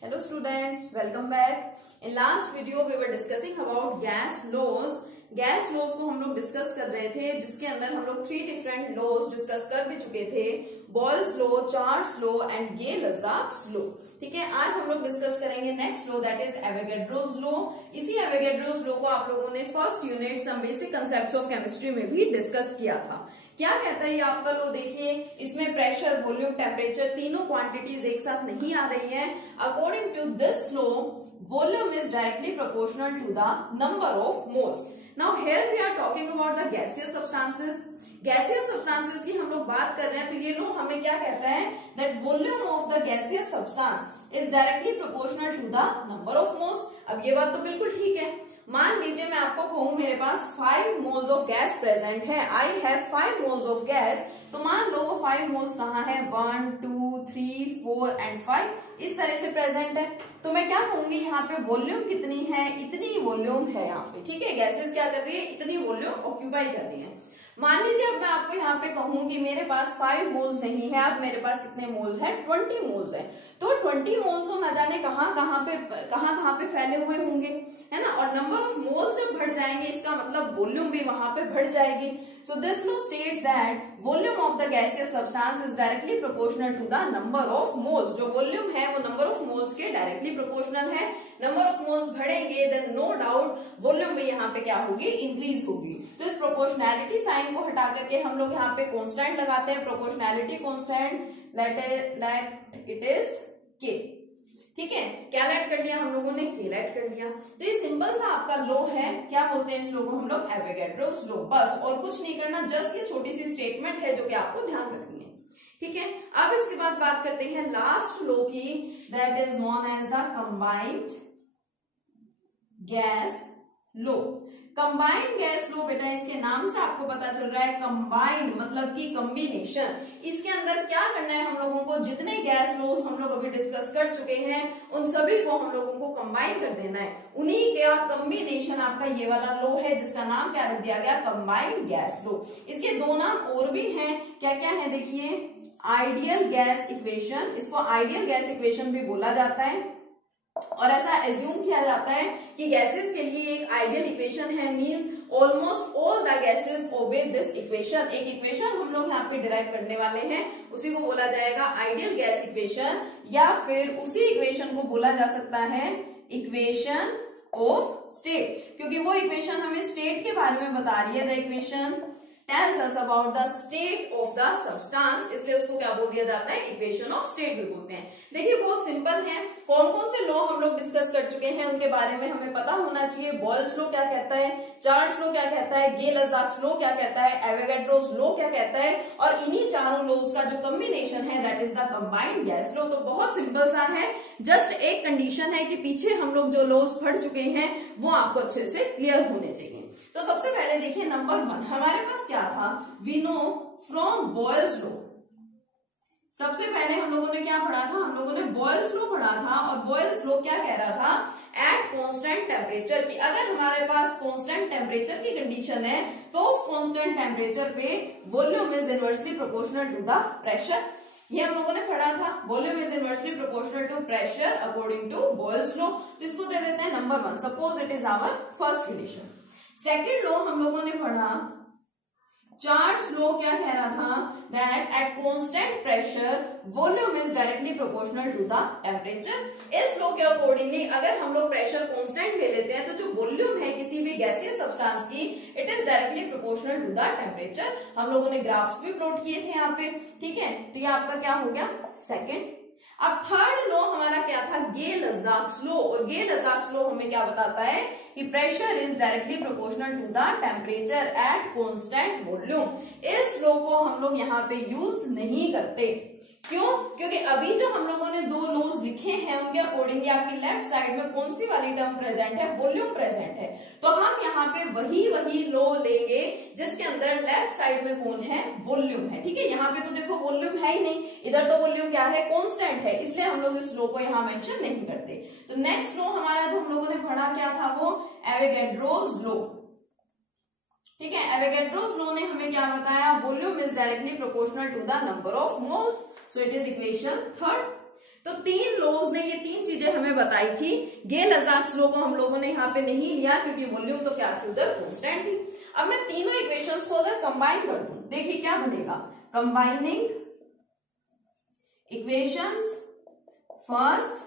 Hello students, welcome back. In last video we were discussing about gas laws. Gas laws को हम लोग discuss कर रहे थे, जिसके अंदर हम लोग 3 डिफरेंट लॉज डिस्कस कर भी चुके थे, Boyle's law, Charles law and Gay-Lussac's law. ठीक है, आज हम लोग डिस्कस करेंगे next law, that is Avogadro's law. इसी एवोगैड्रोस लॉ को आप लोगों ने first unit some basic concepts of chemistry में भी डिस्कस किया था. क्या कहता है ये आपका लॉ? देखिए, इसमें प्रेशर, वॉल्यूम, टेम्परेचर तीनों क्वांटिटीज एक साथ नहीं आ रही हैं. According to this law, volume is directly proportional to the number of moles. Now here we are talking about the gaseous substances. Gaseous substances की हम लोग बात कर रहे हैं, तो ये लो हमें क्या कहता है, that volume of the gaseous substance is directly proportional to the number of moles. अब ये बात तो बिल्कुल ठीक है. मान लीजिए मैं आपको कहूं मेरे पास 5 moles of gas present है, I have 5 moles of gas. तो मान लो वो 5 moles कहाँ है, 1, 2, 3, 4 and 5 इस तरह से प्रेजेंट है. तो मैं क्या कहूंगी, यहाँ पे वॉल्यूम कितनी है, इतनी वॉल्यूम है यहाँ पे. ठीक है, गैसेस क्या कर रही है, इतनी वॉल्यूम ऑक्यूपाई कर रही है. मान लीजिए अब मैं आपको यहाँ पे कहूं कि मेरे पास 5 मोल्स नहीं है, अब मेरे पास कितने मोल्स है, 20 मोल्स है. तो 20 मोल्स तो न जाने कहाँ पे फैले हुए होंगे, है ना. और नंबर ऑफ मोल्स जब बढ़ जाएंगे, इसका मतलब वॉल्यूम भी वहां पे बढ़ जाएगी. So this law states that volume of the gaseous substance is directly proportional to the number of moles. जो वॉल्यूम है वो नंबर ऑफ मोल्स के डायरेक्टली प्रोपोर्शनल है. नंबर ऑफ मोल्स बढ़ेंगे, देन नो डाउट वॉल्यूम भी यहाँ पे क्या होगी, इंक्रीज होगी. तो इस प्रोपोर्शनैलिटी साइन को हटा करके हम लोग यहाँ पे कांस्टेंट लगाते हैं, proportionality constant, let it is के. ठीक है, क्या लेट कर लिया हम लोगों ने, के लेट कर लिया. तो ये सिंपल सा आपका लॉ है. क्या बोलते हैं इस लॉ को हम लोग, एवोगैड्रोस लॉ. बस और कुछ नहीं करना, जस्ट ये छोटी सी स्टेटमेंट है जो कि आपको ध्यान रखनी है. ठीक है, अब इसके बाद बात करते हैं लास्ट लॉ की, that is known as the combined gas law. Combined gas law बेटा, इसके नाम से आपको पता चल रहा है, कंबाइंड मतलब कि कॉम्बिनेशन. इसके अंदर क्या करना है हम लोगों को, जितने गैस लॉज हम लोग अभी डिस्कस कर चुके हैं उन सभी को हम लोगों को कंबाइन कर देना है. उन्हीं का कॉम्बिनेशन आपका ये वाला लॉ है, जिसका नाम क्या रख दिया गया, कंबाइंड गैस लॉ. इसके 2 नाम और भी हैं. क्या क्या है देखिए, आइडियल गैस इक्वेशन, इसको आइडियल गैस इक्वेशन भी बोला जाता है. और ऐसा एज्यूम किया जाता है कि गैसेस के लिए एक आइडियल इक्वेशन है, means almost all the gases obey this equation. एक इक्वेशन हम लोग यहाँ पे डिराइव करने वाले हैं, उसी को बोला जाएगा आइडियल गैस इक्वेशन, या फिर उसी इक्वेशन को बोला जा सकता है इक्वेशन ऑफ स्टेट, क्योंकि वो इक्वेशन हमें स्टेट के बारे में बता रही है. The equation tells us about the state of the substance, इसलिए उसको क्या बोल दिया जाता है, इक्वेशन ऑफ स्टेट भी बोलते हैं. देखिए बहुत सिंपल है. कौन कौन से लॉ हम लोग डिस्कस कर चुके हैं उनके बारे में हमें पता होना चाहिए. बॉयल्स लॉ क्या कहता है, चार्ल्स लॉ क्या कहता है, गे-लज़ाक्स लॉ क्या कहता है, एवोगैड्रोस लॉ क्या कहता है, और इन्हीं चारों लॉज का जो कॉम्बिनेशन है that is the combined gas law. तो बहुत सिंपल सा है, जस्ट एक कंडीशन है कि पीछे हम लोग जो लॉज पढ़ चुके हैं वो आपको अच्छे से क्लियर होने चाहिए. तो सबसे पहले देखिए नंबर 1 हमारे पास क्या था, we know from Boyle's law. सबसे पहले हम लोगों ने क्या पढ़ा था, हम लोगों ने बॉयल्स लॉ पढ़ा था. और बॉयल्स लॉ क्या कह रहा था, एट कांस्टेंट टेम्परेचर, कि अगर हमारे पास कांस्टेंट टेम्परेचर की कंडीशन है तो उस कांस्टेंट टेम्परेचर पे volume is inversely proportional to the pressure. ये हम लोगों ने पढ़ा था, volume is inversely proportional to pressure according to Boyle's law. तो इसको दे देते हैं number 1. Suppose it is our first condition. Second law हम लोगों ने पढ़ा, चार्ल्स लॉ क्या कह रहा था, that at constant pressure volume is directly proportional to the temperature. इस लॉ के अकॉर्डिंगली अगर हम लोग प्रेशर कांस्टेंट ले लेते हैं तो जो वॉल्यूम है किसी भी गैसियस सब्सटेंस की, it is directly proportional to the temperature. हम लोगों ने ग्राफ्स भी प्लॉट किए थे यहाँ पे. ठीक है, तो ये आपका क्या हो गया, सेकेंड. अब थर्ड लॉ हमारा क्या था, गे-लज़ाक्स लॉ. और गे-लज़ाक्स लॉ हमें क्या बताता है कि pressure is directly proportional to the temperature at constant volume. इस लॉ को हम लोग यहाँ पे यूज नहीं करते. क्यों? क्योंकि अभी जो हम लोगों ने 2 लॉज लिखे हैं उनके अकॉर्डिंगली आपकी लेफ्ट साइड में कौन सी वाली टर्म प्रेजेंट है, वॉल्यूम प्रेजेंट है. तो हम यहाँ पे वही लॉ लेंगे जिसके अंदर लेफ्ट साइड में कौन है, वॉल्यूम है. ठीक है, यहाँ पे तो देखो वॉल्यूम है ही नहीं, इधर तो वॉल्यूम क्या है, कांस्टेंट है, इसलिए हम लोग इस लॉ को यहाँ मेंशन नहीं करते. तो नेक्स्ट लॉ हमारा जो हम लोगों ने पढ़ा क्या था, वो एवोगैड्रोस लॉ. ठीक है, एवोगैड्रोस लॉ ने हमें क्या बताया, volume is directly proportional to the number of moles. So it is equation 3. तो 3 लॉज ने ये 3 चीजें हमें बताई थी। गे-लजाक्स लॉ को हम लोगों ने यहाँ पे नहीं लिया क्योंकि वॉल्यूम तो क्या थी उधर, कांस्टेंट थी। अब मैं तीनों इक्वेशंस को अगर कंबाइन कर दूं, देखिए क्या बनेगा, combining equations first,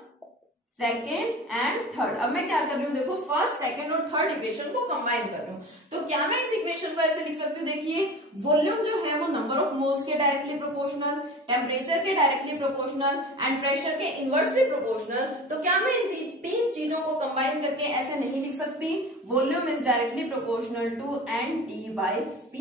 second and third. अब मैं क्या कर रही हूँ, देखो फर्स्ट, सेकेंड और थर्ड इक्वेशन को कंबाइन कर रही हूँ। तो क्या मैं इस इक्वेशन को ऐसे लिख सकती हूँ, देखिए वॉल्यूम जो है वो नंबर ऑफ मोल्स के डायरेक्टली प्रोपोर्शनल, टेम्परेचर के डायरेक्टली प्रोपोर्शनल एंड प्रेशर के इनवर्सली प्रोपोर्शनल। तो क्या मैं इन 3 चीजों को कंबाइन करके ऐसे नहीं लिख सकती, volume is directly proportional to NT/P?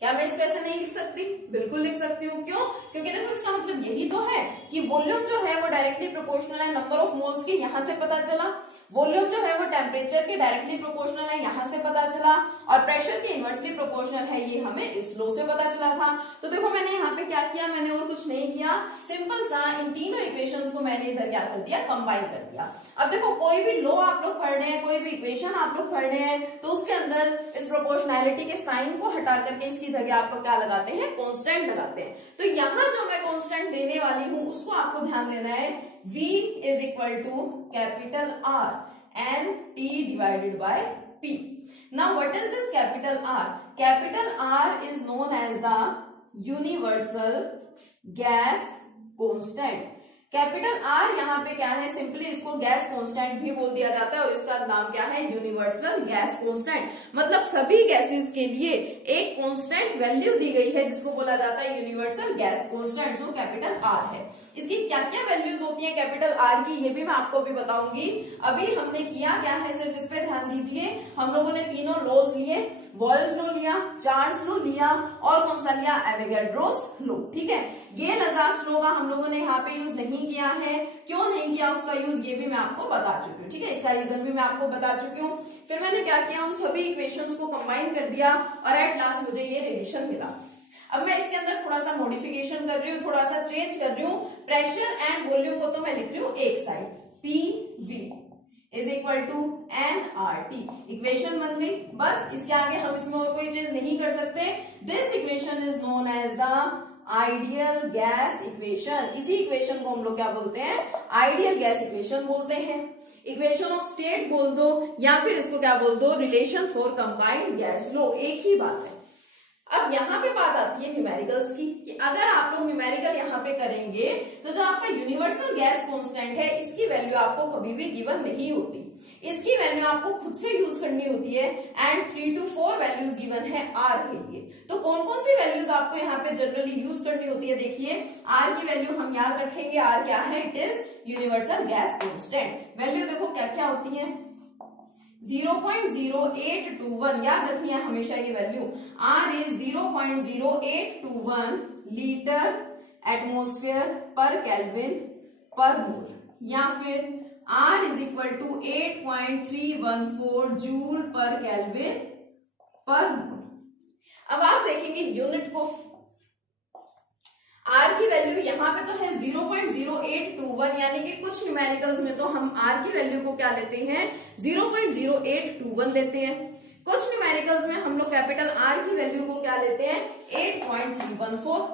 क्या मैं इसको ऐसे नहीं लिख सकती? बिल्कुल लिख सकती हूँ। क्यों? क्योंकि देखो इसका मतलब यही तो है कि वॉल्यूम जो है वो डायरेक्टली प्रोपोर्शनल है नंबर ऑफ मोल्स के, यहां से पता चला। वॉल्यूम जो है वो टेम्परेचर के डायरेक्टली प्रोपोर्शनल है, यहां से पता चला। और प्रेशर के इनवर्सली प्रोपोर्शनल है, ये हमें इस लॉ से पता चला था। तो देखो मैंने यहाँ पे क्या किया, मैंने और कुछ नहीं किया, सिंपल सा इन तीनों इक्वेशंस को मैंने इधर क्या कर दिया, कंबाइन कर दिया। अब देखो कोई भी लॉ आप लोग पढ़ रहे हैं, कोई भी इक्वेशन आप लोग पढ़ रहे हैं, तो उसके अंदर इस प्रोपोर्शनैलिटी के साइन को हटा करके इसकी जगह आप लोग क्या लगाते हैं, कांस्टेंट लगाते हैं। तो यहाँ जो मैं कांस्टेंट लेने वाली हूँ उसको आपको ध्यान देना है, V is equal to capital R NT divided by P। Now what is this capital R? Capital R is known as the universal gas constant। Capital R यहाँ पे क्या है, सिंपली इसको गैस कांस्टेंट भी बोल दिया जाता है और इसका नाम क्या है, यूनिवर्सल गैस कांस्टेंट। मतलब सभी गैसेस के लिए एक कांस्टेंट वैल्यू दी गई है जिसको बोला जाता है यूनिवर्सल गैस कांस्टेंट, जो कैपिटल आर है। इसकी क्या क्या वैल्यूज होती है कैपिटल आर की, ये भी मैं आपको भी बताऊंगी। अभी हमने किया क्या है, सिर्फ इस पे ध्यान दीजिए। हम लोगों ने तीनों लॉज लिए, बॉयल्स लॉ लिया, चार्ल्स लॉ लिया और कौन सा लिया, एवोगाड्रोस लॉ। ठीक है, गे-लजाक्स लॉ का हम लोगों ने यहाँ पे यूज नहीं किया है। क्यों नहीं किया उसका यूज, ये भी मैं आपको बता चुकी हूँ। ठीक है, इसका रीजन भी मैं आपको बता चुकी हूँ। फिर मैंने क्या किया, उन सभी इक्वेशंस को कंबाइन कर दिया और एट लास्ट मुझे ये रिलेशन मिला। अब मैं इसके अंदर थोड़ा सा मॉडिफिकेशन कर रही हूँ, थोड़ा सा चेंज कर रही हूँ। प्रेशर एंड वॉल्यूम को तो मैं लिख रही हूँ एक side, PV is equal to nRT। Equation बन गई, बस इसके आगे हम इसमें और कोई चीज नहीं कर सकते। This equation is known as the ideal gas equation. इसी इक्वेशन को हम लोग क्या बोलते हैं, आइडियल गैस इक्वेशन बोलते हैं। इक्वेशन ऑफ स्टेट बोल दो या फिर इसको क्या बोल दो, relation for combined gas law, एक ही बात है। अब यहाँ पे बात आती है न्यूमेरिकल्स की, कि अगर आप लोग न्यूमेरिकल यहाँ पे करेंगे तो जो आपका यूनिवर्सल गैस कांस्टेंट है इसकी वैल्यू आपको कभी भी गिवन नहीं होती, इसकी वैल्यू आपको खुद से यूज करनी होती है। एंड 3 to 4 वैल्यूज गिवन है आर के लिए। तो कौन कौन सी वैल्यूज आपको यहाँ पे जनरली यूज करनी होती है, देखिए आर की वैल्यू हम याद रखेंगे। आर क्या है, it is universal gas constant. Value देखो क्या क्या होती है, 0.0821, याद रखनी है हमेशा ये value. R is 0.0821 litre atmosphere per kelvin per mole, या फिर R is equal to 8.314 joule per kelvin per mole. अब आप देखेंगे यूनिट को, R की वैल्यू यहाँ पे तो है 0.0821, यानी कि कुछ न्यूमेरिकल्स में तो हम R की वैल्यू को क्या लेते हैं, 0.0821 लेते हैं। कुछ न्यूमेरिकल्स में हम लोग कैपिटल R की वैल्यू को क्या लेते हैं, 8.314।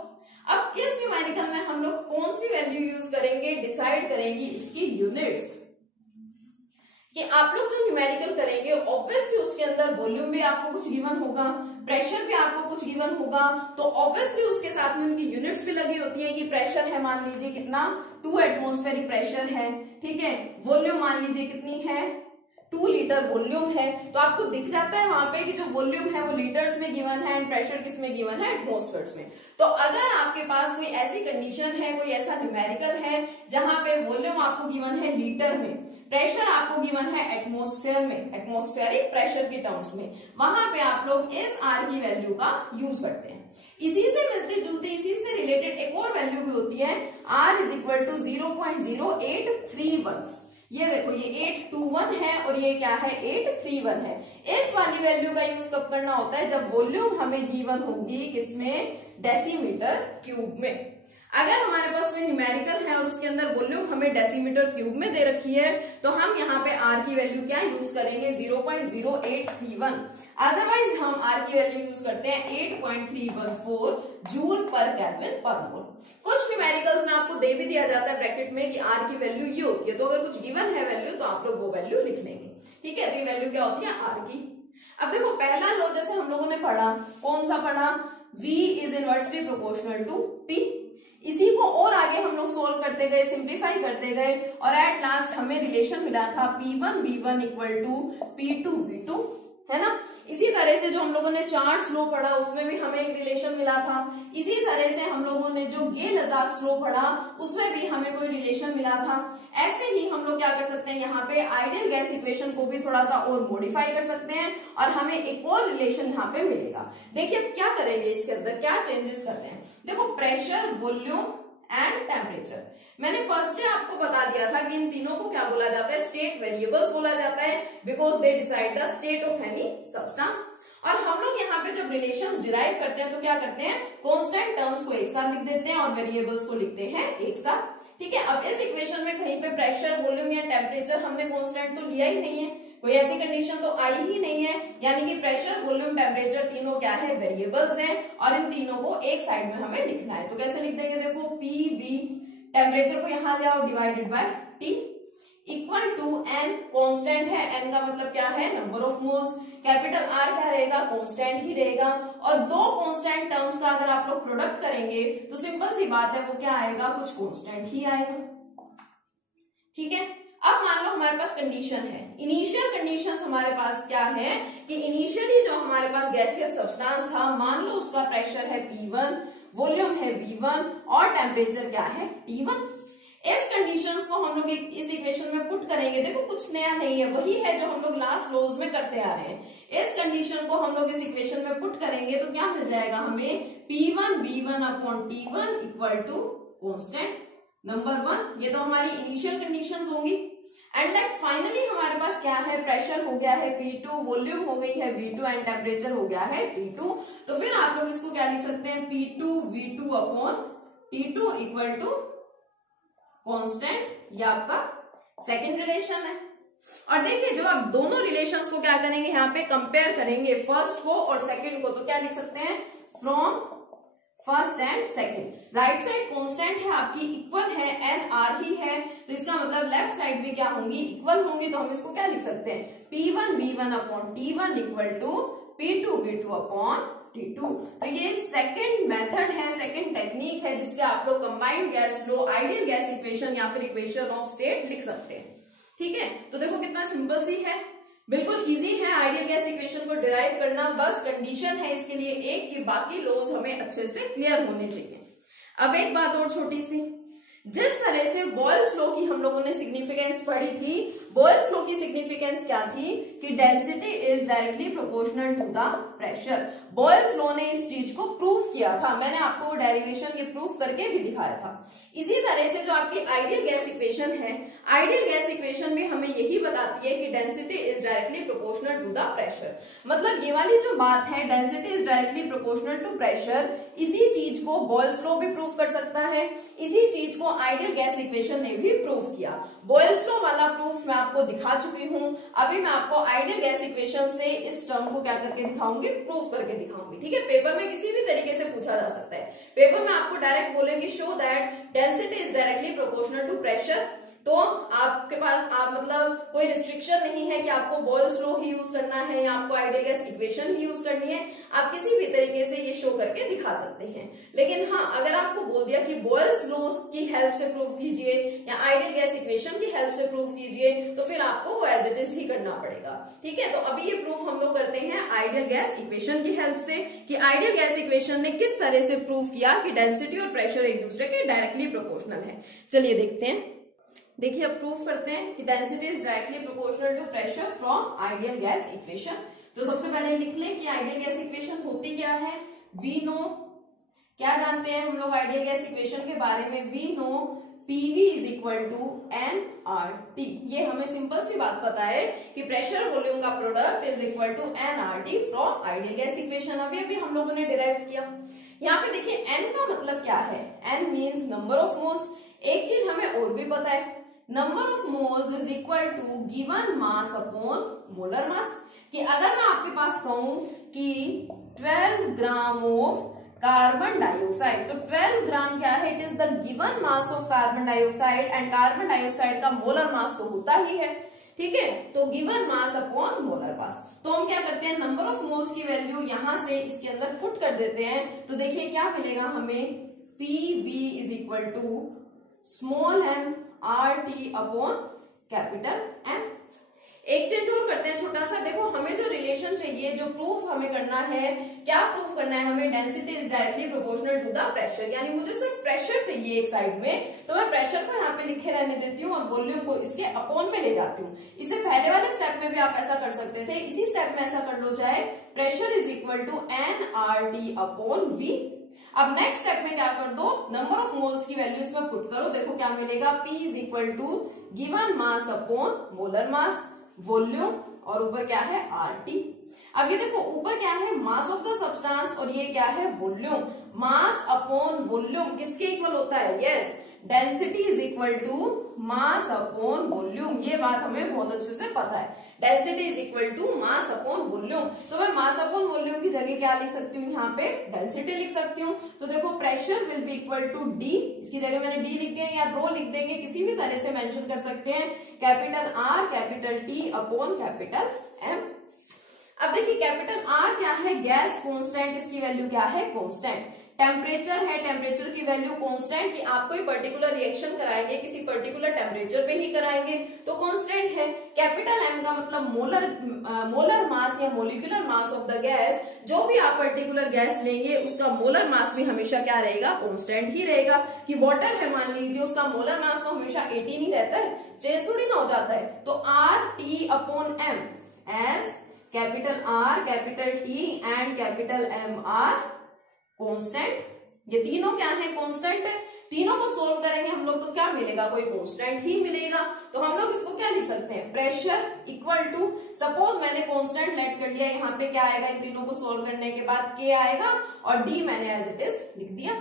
अब किस न्यूमेरिकल में हम लोग कौन सी वैल्यू यूज करेंगे, डिसाइड करेंगी इसकी यूनिट्स। कि आप लोग जो न्यूमेरिकल करेंगे ऑब्वियसली उसके अंदर वॉल्यूम भी आपको कुछ गिवन होगा, प्रेशर भी आपको कुछ गिवन होगा, तो ऑब्वियसली उसके साथ में उनकी यूनिट्स भी लगी होती है। कि प्रेशर है मान लीजिए कितना, 2 एटमॉस्फेरिक प्रेशर है, ठीक है। वॉल्यूम मान लीजिए कितनी है, 2 लीटर वॉल्यूम है। तो आपको दिख जाता है वहां पे कि जो वॉल्यूम है वो लीटर्स में गिवन है एंड प्रेशर किस में गिवन है, एटमॉस्फेयर्स में। तो अगर आपके पास कोई ऐसी कंडीशन है, कोई ऐसा न्यूमेरिकल है जहां पे वॉल्यूम आपको गिवन है लीटर में, प्रेशर आपको गिवन है एटमॉस्फेयर में, एटमॉस्फेरिक प्रेशर के टर्म्स में, वहां पे आप लोग इस आर की वैल्यू का यूज करते हैं। इसी से मिलती जुलती, इसी से रिलेटेड एक और वैल्यू भी होती है, आर इज इक्वल टू 0.0831। ये देखो ये 821 है और ये क्या है, 831 है। इस वाली वैल्यू का यूज कब करना होता है, जब वॉल्यूम हमें गिवन होगी किसमें, डेसीमीटर क्यूब में। अगर हमारे पास कोई न्यूमेरिकल है और उसके अंदर वॉल्यूम हमें डेसीमीटर क्यूब में दे रखी है, तो हम यहाँ पे आर की वैल्यू क्या यूज करेंगे, 0.0831। अदरवाइज हम आर की वैल्यू यूज करते हैं 8.314 जूल पर केल्विन पर मोल। कुछ न्यूमेरिकल्स में आपको दे भी दिया जाता है ब्रैकेट में कि आर वैल्यू लिख लेंगे। ठीक है, तो ये वैल्यू क्या होती है आर की। अब देखो पहला लॉ जैसे हम लोगों ने पढ़ा, कौन सा पढ़ा, V is inversely proportional to P। इसी को और आगे हम लोग सोल्व करते गए, सिंप्लीफाई करते गए और एट लास्ट हमें रिलेशन मिला था P1 V1 equal to P2 V2, है ना। इसी तरह से जो हम लोगों ने चार्ट्स लॉ पढ़ा उसमें भी हमें एक रिलेशन मिला था। इसी तरह से हम लोगों ने जो गे-लजाक्स लॉ पढ़ा उसमें भी हमें कोई रिलेशन मिला था। ऐसे ही हम लोग क्या कर सकते हैं, यहाँ पे आइडियल गैस इक्वेशन को भी थोड़ा सा और मॉडिफाई कर सकते हैं और हमें एक और रिलेशन यहाँ पे मिलेगा। देखिए अब क्या करेंगे, इसके अंदर क्या चेंजेस करते हैं। देखो प्रेशर, वॉल्यूम एंड टेम्परेचर, मैंने फर्स्ट डे आपको बता दिया था कि इन तीनों को क्या बोला जाता है, स्टेट वेरिएबल्स बोला जाता है, because they decide the state of any substance. और हम लोग यहाँ पे जब रिलेशंस डिराइव करते हैं तो क्या करते हैं, कांस्टेंट टर्म्स को एक साथ लिख देते हैं और वेरिएबल्स को लिखते हैं एक साथ। ठीक है, अब इस इक्वेशन में कहीं पे प्रेशर, वॉल्यूम या टेम्परेचर हमने कांस्टेंट तो लिया ही नहीं है, कोई ऐसी कंडीशन तो आई ही नहीं है, यानी कि प्रेशर, वॉल्यूम, टेम्परेचर तीनों क्या है, वेरिएबल्स हैं और इन तीनों को एक साइड में हमें लिखना है। तो कैसे लिख देंगे, देखो PV, टेम्परेचर को यहां ले आओ, divided by T equal to n, constant है, n का मतलब क्या है, number of moles, capital R क्या रहेगा, कांस्टेंट ही रहेगा। और दो कांस्टेंट टर्म्स का अगर आप लोग प्रोडक्ट करेंगे तो सिंपल सी बात है वो क्या आएगा, कुछ कांस्टेंट ही आएगा। ठीक है, अब मान लो हमारे पास कंडीशन है, इनिशियल कंडीशंस हमारे पास क्या है कि इनिशियली जो हमारे पास गैसियस सब्सटेंस था, मान लो उसका प्रेशर है P1, वॉल्यूम है V1 और टेम्परेचर क्या है T1। इस कंडीशंस को हम लोग इस इक्वेशन में पुट करेंगे। देखो कुछ नया नहीं है, वही है जो हम लोग लास्ट लॉज में करते आ रहे हैं। इस कंडीशन को हम लोग इस इक्वेशन में पुट करेंगे तो क्या मिल जाएगा हमें, P1 V1 upon T1 equal to constant number 1। ये तो हमारी इनिशियल कंडीशंस होंगी। एंड देन फाइनली हमारे पास क्या है, प्रेशर हो गया है P2, वॉल्यूम हो गई है V2 एंड टेम्परेचर हो गया है T2। तो फिर आप लोग इसको क्या लिख सकते हैं, P2 V2 upon T2 equal to constant, ये आपका सेकंड रिलेशन है। और देखिए जब आप दोनों रिलेशंस को क्या करेंगे, यहाँ पे कंपेयर करेंगे फर्स्ट को और सेकंड को, तो क्या लिख सकते हैं, from first and second. Right side constant है आपकी, इक्वल है, एन आर ही है, तो इसका मतलब लेफ्ट साइड भी क्या होंगी, इक्वल होंगी। तो हम इसको क्या लिख सकते हैं, P1 V1 upon T1 equal to P2 V2 upon T2। तो ये सेकंड मेथड है, सेकंड टेक्निक है जिससे आप लोग कंबाइंड गैस लो, आइडियल गैस इक्वेशन या फिर इक्वेशन ऑफ स्टेट लिख सकते हैं। ठीक है, तो देखो कितना सिंपल सी है, बिल्कुल इजी है आइडियल गैस इक्वेशन को डिराइव करना। बस कंडीशन है इसके लिए एक कि बाकी लॉज हमें अच्छे से क्लियर होने चाहिए। अब एक बात और छोटी सी, जिस तरह से बॉयल्स लॉ की हम लोगों ने सिग्निफिकेंस पढ़ी थी, बॉयल्स लॉ की सिग्निफिकेंस क्या थी कि density is directly proportional to the pressure. Boyle's law ने इस चीज को प्रूव किया था, मैंने आपको वो डेरिवेशन ये प्रूव करके भी दिखाया था। इसी तरह से जो आपकी आइडियल गैस इक्वेशन है, आइडियल गैस इक्वेशन में हमें यही बताती है कि density is directly proportional to the pressure. मतलब ये वाली जो बात है, density is directly proportional to pressure, इसी चीज को बॉयल्स लॉ भी प्रूव कर सकता है, इसी चीज को आइडियल गैस इक्वेशन ने भी प्रूव किया। बॉयल्स लॉ वाला प्रूफ मैं आपको दिखा चुकी हूं, अभी मैं आपको आइडियल गैस इक्वेशन से इस टर्म को क्या करके दिखाऊंगी, प्रूव करके दिखाऊंगी। ठीक है, पेपर में किसी भी तरीके से पूछा जा सकता है। पेपर में आपको डायरेक्ट बोलेंगे show that density is directly proportional to pressure, तो आपके पास आप मतलब कोई रिस्ट्रिक्शन नहीं है कि आपको बॉयल्स लॉ ही यूज करना है या आपको आइडियल गैस इक्वेशन ही यूज करनी है, आप किसी भी तरीके से ये शो करके दिखा सकते हैं। लेकिन हाँ, अगर आपको बोल दिया कि बॉयल्स लॉ की हेल्प से प्रूव कीजिए या आइडियल गैस इक्वेशन की हेल्प से प्रूव कीजिए, तो फिर आपको वो एज इट इज ही करना पड़ेगा। ठीक है, तो अभी ये प्रूफ हम लोग करते हैं आइडियल गैस इक्वेशन की हेल्प से कि आइडियल गैस इक्वेशन ने किस तरह से प्रूव किया कि डेंसिटी और प्रेशर एक दूसरे के डायरेक्टली प्रोपोर्शनल है। चलिए देखते हैं। देखिए अब प्रूफ करते हैं कि density is directly proportional to pressure from ideal gas equation. तो सबसे पहले लिख लें कि आइडियल गैस इक्वेशन होती क्या है, वी नो, क्या जानते हैं हम लोग आइडियल गैस इक्वेशन के बारे में, we know PV is equal to nRT। ये हमें सिंपल सी बात पता है कि प्रेशर वॉल्यूम का product is equal to nRT from ideal gas equation. अभी हम लोगों ने डिराइव किया। यहाँ पे देखिए n का मतलब क्या है, n means number of moles. एक चीज हमें और भी पता है, number of moles is equal to given mass upon molar mass. कि अगर मैं आपके पास कहूं कि 12 ग्राम ऑफ कार्बन डाइऑक्साइड, तो 12 ग्राम क्या है, it is the given mass of carbon dioxide and carbon dioxide का मोलर मास तो होता ही है। ठीक है, तो गिवन मास अपॉन मोलर मास। तो हम क्या करते हैं, नंबर ऑफ मोल्स की वैल्यू यहां से इसके अंदर पुट कर देते हैं। तो देखिए क्या मिलेगा हमें, PV is equal to small m R T upon capital M. एक चीज और करते हैं छोटा सा, देखो हमें जो रिलेशन चाहिए, जो प्रूफ हमें करना है, क्या प्रूफ करना है हमें, density is directly proportional to the pressure, यानी मुझे सिर्फ प्रेशर चाहिए एक साइड में, तो मैं प्रेशर को यहाँ पे लिखे रहने देती हूँ और वॉल्यूम को इसके अपॉन में ले जाती हूँ। इससे पहले वाले स्टेप में भी आप ऐसा कर सकते थे, इसी स्टेप में ऐसा कर लो, चाहे pressure is equal to n R T upon V. अब नेक्स्ट स्टेप में क्या कर दो, नंबर ऑफ मोल्स की वैल्यू इसमें पुट करो, देखो क्या मिलेगा, P is equal to given mass upon molar mass, volume, और ऊपर क्या है RT। अब ये देखो ऊपर क्या है, मास ऑफ द सब्सटेंस, और ये क्या है, वॉल्यूम। मास अपॉन वॉल्यूम किसके इक्वल होता है, yes, density is equal to mass upon volume. ये बात हमें बहुत अच्छे से पता है, density is equal to mass upon volume. तो मैं मास अपॉन वॉल्यूम की जगह क्या लिख सकती हूँ, यहाँ पे डेंसिटी लिख सकती हूँ। तो देखो pressure will be equal to d, इसकी जगह मैंने डी लिख दिया, या रो लिख देंगे, किसी भी तरह से मेंशन कर सकते हैं, capital R capital T upon capital M. अब देखिए कैपिटल आर क्या है, गैस कांस्टेंट, इसकी वैल्यू क्या है, कांस्टेंट। टेम्परेचर है, टेम्परेचर की वैल्यू कांस्टेंट, कि आप कोई पर्टिकुलर रिएक्शन कराएंगे किसी पर्टिकुलर टेम्परेचर पे ही कराएंगे तो कांस्टेंट है। कैपिटल एम का मतलब मोलर मास या molecular mass of the gas, जो भी आप पर्टिकुलर गैस लेंगे उसका मोलर मास भी हमेशा क्या रहेगा, कांस्टेंट ही रहेगा। कि वाटर है मान लीजिए, उसका मोलर मास तो हमेशा 18 ही रहता है, चेंज थोड़ी ना हो जाता है। तो R T upon M as capital R capital T and capital M are constant. ये तीनों क्या है, कांस्टेंट है। तीनों को सोल्व करेंगे हम लोग तो क्या मिलेगा, कोई कांस्टेंट ही मिलेगा। तो हम लोग इसको क्या लिख सकते हैं, प्रेशर इक्वल टू, सपोज मैंने कांस्टेंट लेट कर लिया, यहाँ पे क्या आएगा, इन तीनों को सोल्व करने के बाद के आएगा, और डी मैंने एज इट इज लिख दिया।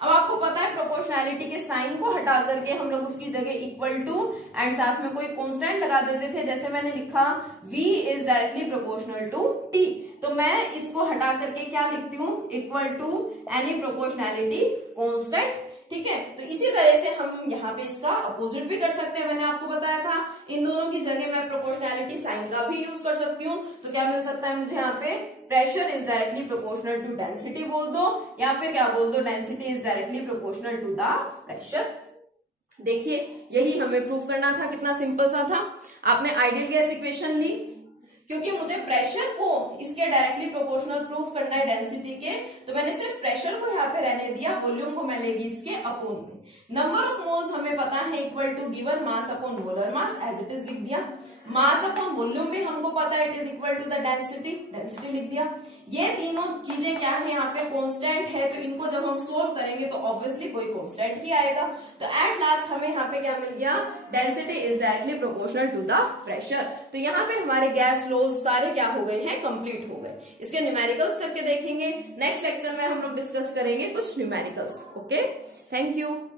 अब आपको पता है प्रोपोर्शनैलिटी के साइन को हटा करके हम लोग उसकी जगह इक्वल टू एंड साथ में कोई कांस्टेंट लगा देते थे, जैसे मैंने लिखा V is directly proportional to T, तो मैं इसको हटा करके क्या लिखती हूँ, equal to any proportionality constant. ठीक है, तो इसी तरह से हम यहाँ पे इसका अपोजिट भी कर सकते हैं, मैंने आपको बताया था। इन दोनों की जगह मैं प्रोपोर्शनैलिटी साइन का भी यूज कर सकती हूँ। तो क्या मिल सकता है मुझे यहाँ पे, pressure is directly proportional to density बोल दो, या फिर क्या बोल दो, density is directly proportional to the pressure. देखिए यही हमें प्रूव करना था, कितना सिंपल सा था। आपने आइडियल गैस इक्वेशन ली, क्योंकि मुझे प्रेशर को इसके डायरेक्टली प्रोपोर्शनल प्रूफ करना है डेंसिटी के, तो मैंने सिर्फ प्रेशर को यहाँ पे रहने दिया, वॉल्यूम को मैं लेगी इसके अपॉन में। नंबर ऑफ मोल्स हमें पता है equal to given mass upon molar mass, as it is लिख दिया। मास अपॉन वॉल्यूम भी हमको पता है, it is equal to the density, density लिख दिया। ये तीनों चीजें क्या है, यहाँ पे कांस्टेंट है, तो इनको जब हम सोल्व करेंगे तो ऑब्वियसली कोई कांस्टेंट ही आएगा। तो एट लास्ट हमें यहाँ पे क्या मिल गया, density is directly proportional to the pressure. तो यहाँ पे हमारे गैस लॉज सारे क्या हो गए हैं, कंप्लीट हो गए। इसके न्यूमेरिकल्स करके देखेंगे, नेक्स्ट लेक्चर में हम लोग डिस्कस करेंगे कुछ न्यूमेरिकल्स। Okay, thank you.